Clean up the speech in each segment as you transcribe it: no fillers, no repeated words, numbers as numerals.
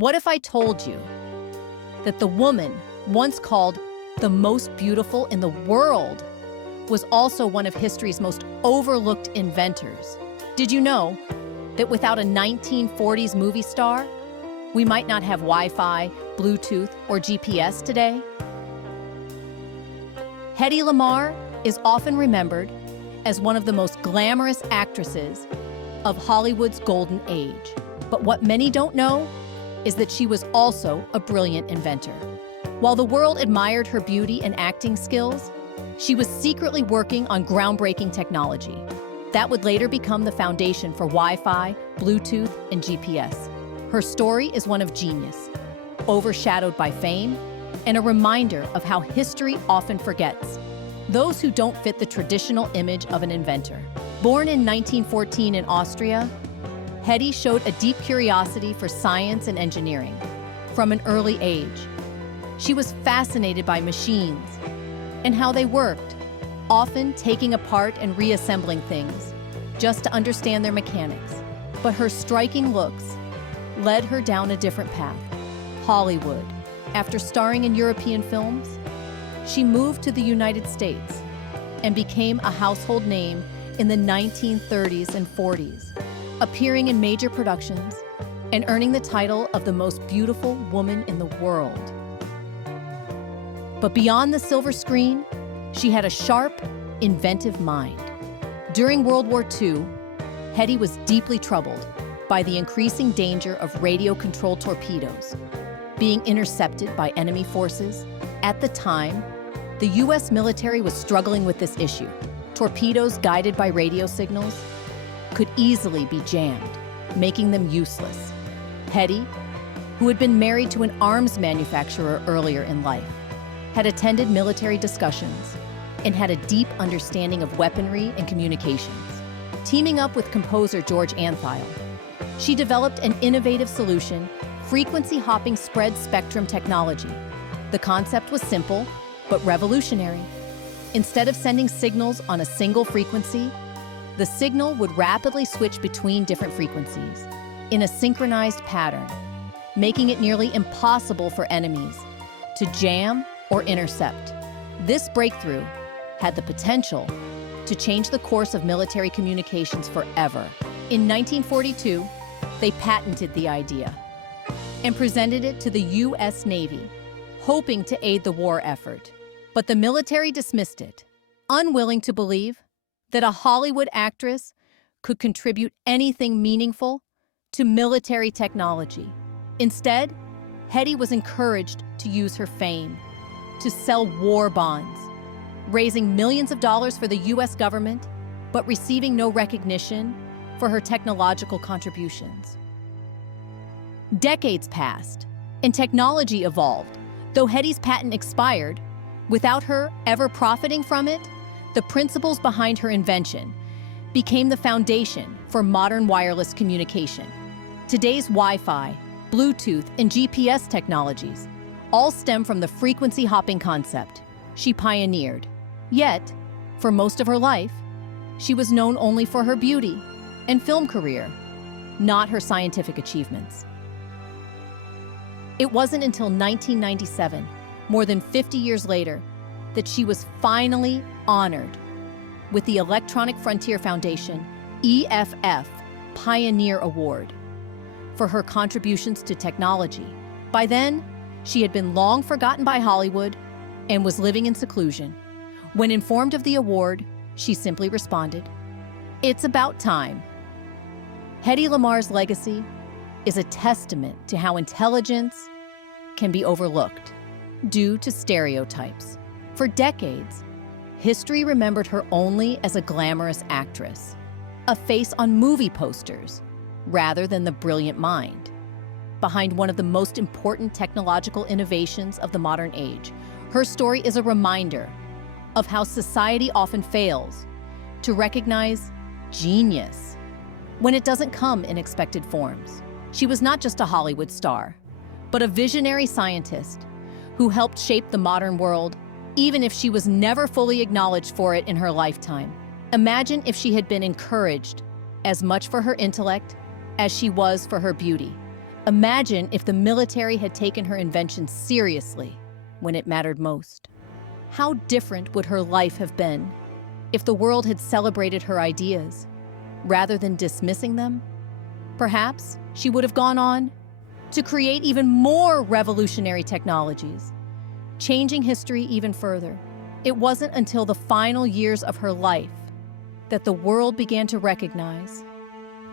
What if I told you that the woman once called the most beautiful in the world was also one of history's most overlooked inventors? Did you know that without a 1940s movie star, we might not have Wi-Fi, Bluetooth, or GPS today? Hedy Lamarr is often remembered as one of the most glamorous actresses of Hollywood's golden age. But what many don't know is that she was also a brilliant inventor. While the world admired her beauty and acting skills, she was secretly working on groundbreaking technology that would later become the foundation for Wi-Fi, Bluetooth, and GPS. Her story is one of genius, overshadowed by fame, and a reminder of how history often forgets those who don't fit the traditional image of an inventor. Born in 1914 in Austria, Hedy showed a deep curiosity for science and engineering from an early age. She was fascinated by machines and how they worked, often taking apart and reassembling things just to understand their mechanics. But her striking looks led her down a different path: Hollywood. After starring in European films, she moved to the United States and became a household name in the 1930s and 40s, appearing in major productions and earning the title of the most beautiful woman in the world. But beyond the silver screen, she had a sharp, inventive mind. During World War II, Hedy was deeply troubled by the increasing danger of radio-controlled torpedoes being intercepted by enemy forces. At the time, the U.S. military was struggling with this issue. Torpedoes guided by radio signals could easily be jammed, making them useless. Hedy, who had been married to an arms manufacturer earlier in life, had attended military discussions and had a deep understanding of weaponry and communications. Teaming up with composer George Antheil, she developed an innovative solution: frequency-hopping spread spectrum technology. The concept was simple, but revolutionary. Instead of sending signals on a single frequency, the signal would rapidly switch between different frequencies in a synchronized pattern, making it nearly impossible for enemies to jam or intercept. This breakthrough had the potential to change the course of military communications forever. In 1942, they patented the idea and presented it to the U.S. Navy, hoping to aid the war effort. But the military dismissed it, unwilling to believe that a Hollywood actress could contribute anything meaningful to military technology. Instead, Hedy was encouraged to use her fame to sell war bonds, raising millions of dollars for the U.S. government, but receiving no recognition for her technological contributions. Decades passed, and technology evolved. Though Hedy's patent expired, without her ever profiting from it, the principles behind her invention became the foundation for modern wireless communication. Today's Wi-Fi, Bluetooth, and GPS technologies all stem from the frequency-hopping concept she pioneered. Yet, for most of her life, she was known only for her beauty and film career, not her scientific achievements. It wasn't until 1997, more than 50 years later, that she was finally honored with the Electronic Frontier Foundation EFF Pioneer Award for her contributions to technology. By then, she had been long forgotten by Hollywood and was living in seclusion. When informed of the award, she simply responded, "It's about time." Hedy Lamarr's legacy is a testament to how intelligence can be overlooked due to stereotypes. For decades, history remembered her only as a glamorous actress, a face on movie posters, rather than the brilliant mind behind one of the most important technological innovations of the modern age. Her story is a reminder of how society often fails to recognize genius when it doesn't come in expected forms. She was not just a Hollywood star, but a visionary scientist who helped shape the modern world, even if she was never fully acknowledged for it in her lifetime. Imagine if she had been encouraged as much for her intellect as she was for her beauty. Imagine if the military had taken her invention seriously when it mattered most. How different would her life have been if the world had celebrated her ideas rather than dismissing them? Perhaps she would have gone on to create even more revolutionary technologies, changing history even further. It wasn't until the final years of her life that the world began to recognize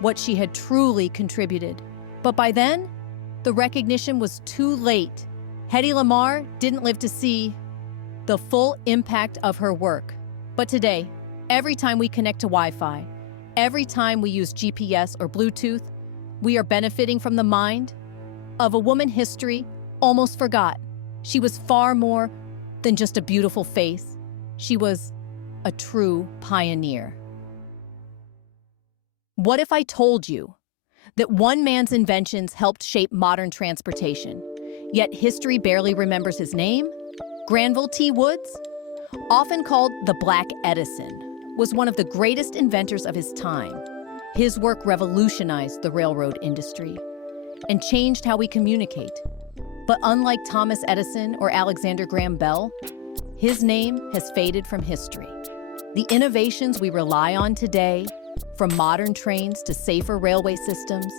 what she had truly contributed. But by then, the recognition was too late. Hedy Lamarr didn't live to see the full impact of her work. But today, every time we connect to Wi-Fi, every time we use GPS or Bluetooth, we are benefiting from the mind of a woman history almost forgot. She was far more than just a beautiful face. She was a true pioneer. What if I told you that one man's inventions helped shape modern transportation, yet history barely remembers his name? Granville T. Woods, often called the Black Edison, was one of the greatest inventors of his time. His work revolutionized the railroad industry and changed how we communicate. But unlike Thomas Edison or Alexander Graham Bell, his name has faded from history. The innovations we rely on today, from modern trains to safer railway systems,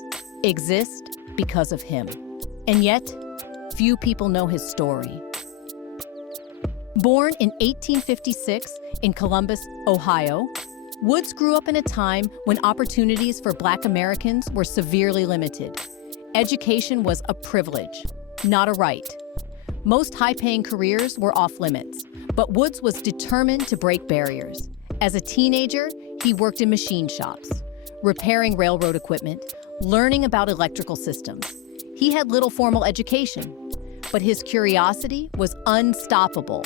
exist because of him. And yet, few people know his story. Born in 1856 in Columbus, Ohio, Woods grew up in a time when opportunities for Black Americans were severely limited. Education was a privilege, not a right. Most high-paying careers were off-limits, but Woods was determined to break barriers. As a teenager, he worked in machine shops, repairing railroad equipment, learning about electrical systems. He had little formal education, but his curiosity was unstoppable.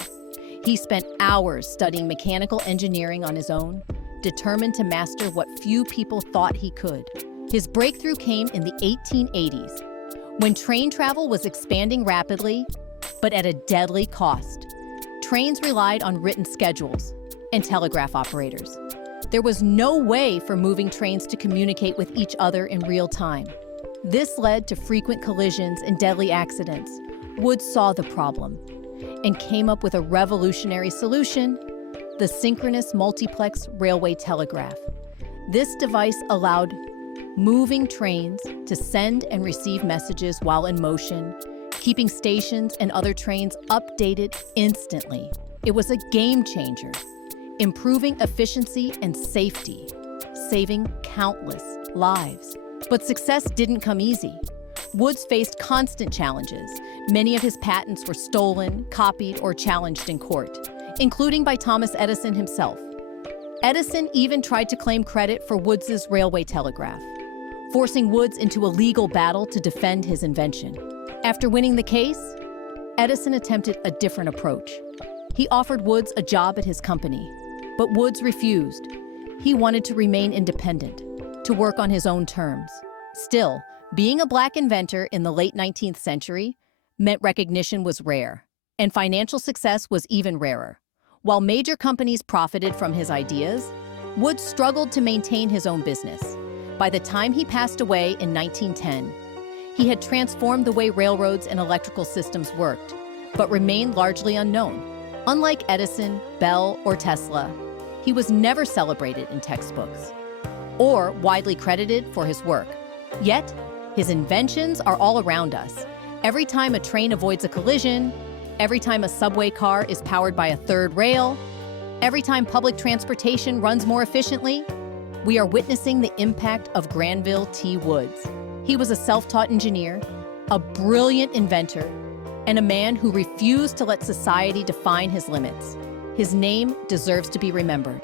He spent hours studying mechanical engineering on his own, determined to master what few people thought he could. His breakthrough came in the 1880s, when train travel was expanding rapidly, but at a deadly cost. Trains relied on written schedules and telegraph operators. There was no way for moving trains to communicate with each other in real time. This led to frequent collisions and deadly accidents. Woods saw the problem and came up with a revolutionary solution: the synchronous multiplex railway telegraph. This device allowed moving trains to send and receive messages while in motion, keeping stations and other trains updated instantly. It was a game changer, improving efficiency and safety, saving countless lives. But success didn't come easy. Woods faced constant challenges. Many of his patents were stolen, copied, or challenged in court, including by Thomas Edison himself. Edison even tried to claim credit for Woods's railway telegraph, forcing Woods into a legal battle to defend his invention. After winning the case, Edison attempted a different approach. He offered Woods a job at his company, but Woods refused. He wanted to remain independent, to work on his own terms. Still, being a Black inventor in the late 19th century meant recognition was rare, and financial success was even rarer. While major companies profited from his ideas, Woods struggled to maintain his own business. By the time he passed away in 1910, he had transformed the way railroads and electrical systems worked, but remained largely unknown. Unlike Edison, Bell, or Tesla, he was never celebrated in textbooks or widely credited for his work. Yet, his inventions are all around us. Every time a train avoids a collision, every time a subway car is powered by a third rail, every time public transportation runs more efficiently, we are witnessing the impact of Granville T. Woods. He was a self-taught engineer, a brilliant inventor, and a man who refused to let society define his limits. His name deserves to be remembered.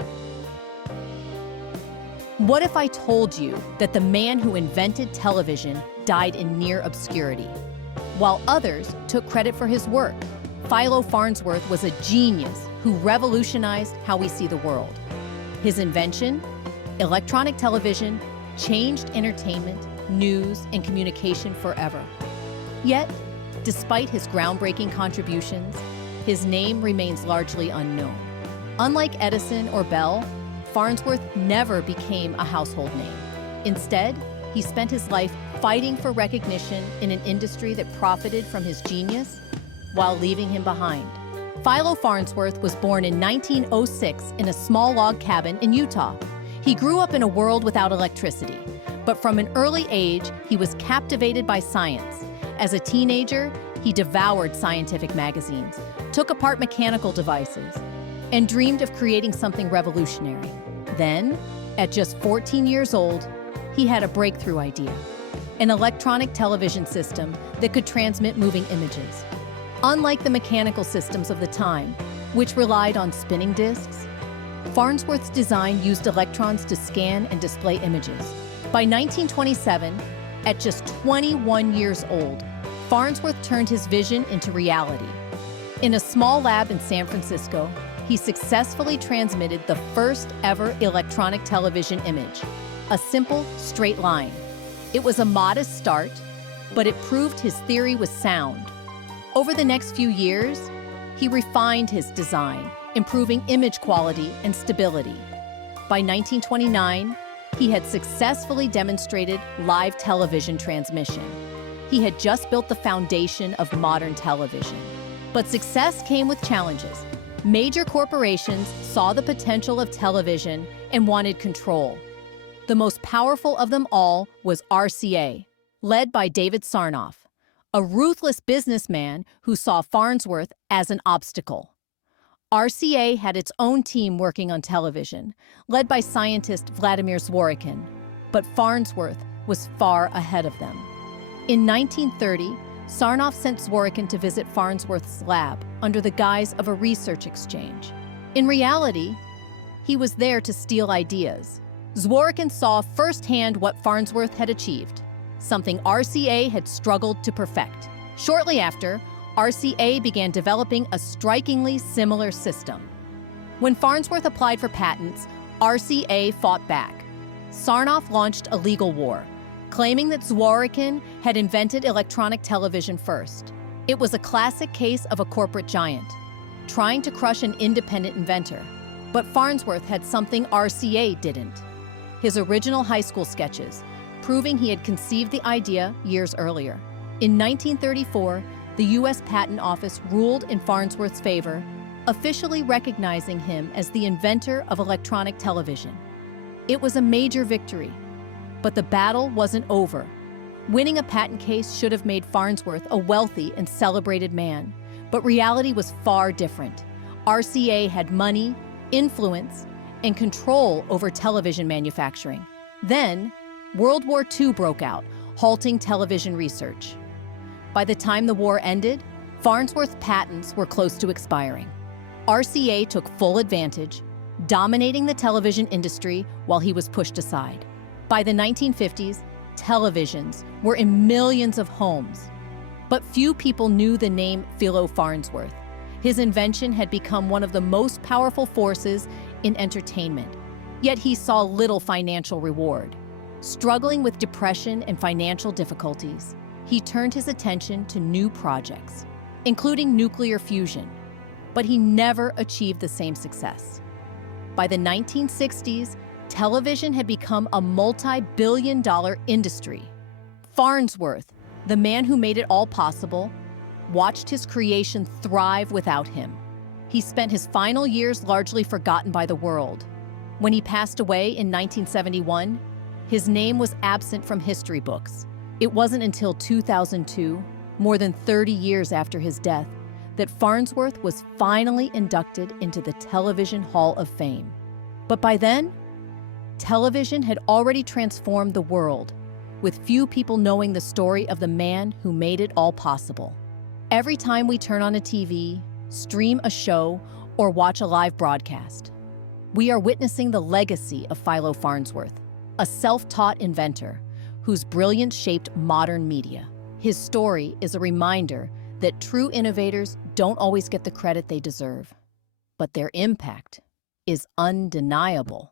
What if I told you that the man who invented television died in near obscurity, while others took credit for his work? Philo Farnsworth was a genius who revolutionized how we see the world. His invention, electronic television, changed entertainment, news, and communication forever. Yet, despite his groundbreaking contributions, his name remains largely unknown. Unlike Edison or Bell, Farnsworth never became a household name. Instead, he spent his life fighting for recognition in an industry that profited from his genius while leaving him behind. Philo Farnsworth was born in 1906 in a small log cabin in Utah. He grew up in a world without electricity, but from an early age, he was captivated by science. As a teenager, he devoured scientific magazines, took apart mechanical devices, and dreamed of creating something revolutionary. Then, at just 14 years old, he had a breakthrough idea: an electronic television system that could transmit moving images. Unlike the mechanical systems of the time, which relied on spinning discs, Farnsworth's design used electrons to scan and display images. By 1927, at just 21 years old, Farnsworth turned his vision into reality. In a small lab in San Francisco, he successfully transmitted the first ever electronic television image, a simple, straight line. It was a modest start, but it proved his theory was sound. Over the next few years, he refined his design, improving image quality and stability. By 1929, he had successfully demonstrated live television transmission. He had just built the foundation of modern television. But success came with challenges. Major corporations saw the potential of television and wanted control. The most powerful of them all was RCA, led by David Sarnoff, a ruthless businessman who saw Farnsworth as an obstacle. RCA had its own team working on television, led by scientist Vladimir Zworykin, but Farnsworth was far ahead of them. In 1930, Sarnoff sent Zworykin to visit Farnsworth's lab under the guise of a research exchange. In reality, he was there to steal ideas. Zworykin saw firsthand what Farnsworth had achieved, something RCA had struggled to perfect. Shortly after, RCA began developing a strikingly similar system. When Farnsworth applied for patents, RCA fought back. Sarnoff launched a legal war, claiming that Zworykin had invented electronic television first. It was a classic case of a corporate giant, trying to crush an independent inventor. But Farnsworth had something RCA didn't: his original high school sketches, proving he had conceived the idea years earlier. In 1934, the U.S. Patent Office ruled in Farnsworth's favor, officially recognizing him as the inventor of electronic television. It was a major victory, but the battle wasn't over. Winning a patent case should have made Farnsworth a wealthy and celebrated man, but reality was far different. RCA had money, influence, and control over television manufacturing. Then, World War II broke out, halting television research. By the time the war ended, Farnsworth's patents were close to expiring. RCA took full advantage, dominating the television industry while he was pushed aside. By the 1950s, televisions were in millions of homes. But few people knew the name Philo Farnsworth. His invention had become one of the most powerful forces in entertainment, yet he saw little financial reward. Struggling with depression and financial difficulties, he turned his attention to new projects, including nuclear fusion, but he never achieved the same success. By the 1960s, television had become a multi-billion-dollar industry. Farnsworth, the man who made it all possible, watched his creation thrive without him. He spent his final years largely forgotten by the world. When he passed away in 1971, his name was absent from history books. It wasn't until 2002, more than 30 years after his death, that Farnsworth was finally inducted into the Television Hall of Fame. But by then, television had already transformed the world, with few people knowing the story of the man who made it all possible. Every time we turn on a TV, stream a show, or watch a live broadcast, we are witnessing the legacy of Philo Farnsworth, a self-taught inventor whose brilliance shaped modern media. His story is a reminder that true innovators don't always get the credit they deserve, but their impact is undeniable.